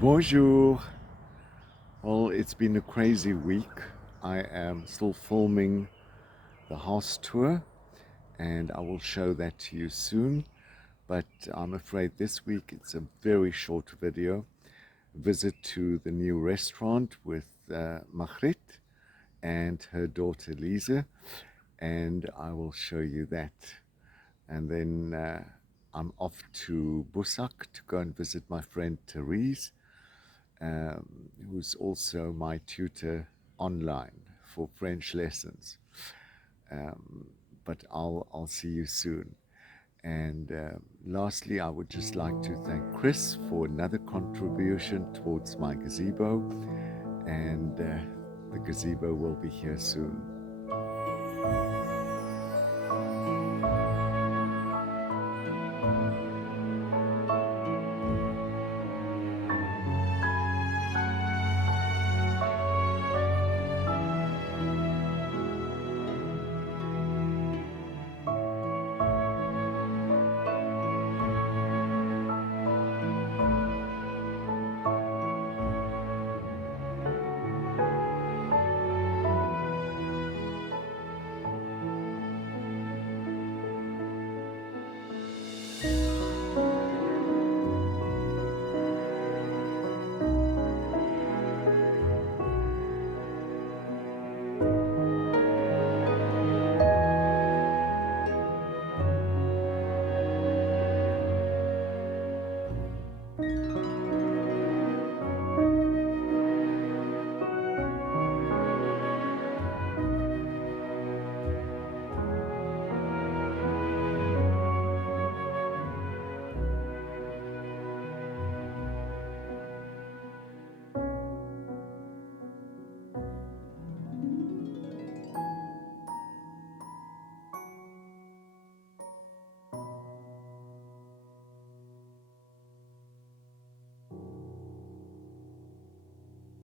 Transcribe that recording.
Bonjour. Well, it's been a crazy week. I am still filming the house tour and I will show that to you soon. But I'm afraid this week it's a very short video. Visit to the new restaurant with Magriet and her daughter Lize, and I will show you that. And then I'm off to Busak to go and visit my friend Therese, who's also my tutor online for French lessons. Um, but I'll see you soon. And lastly, I would just like to thank Chris for another contribution towards my gazebo, and the gazebo will be here soon.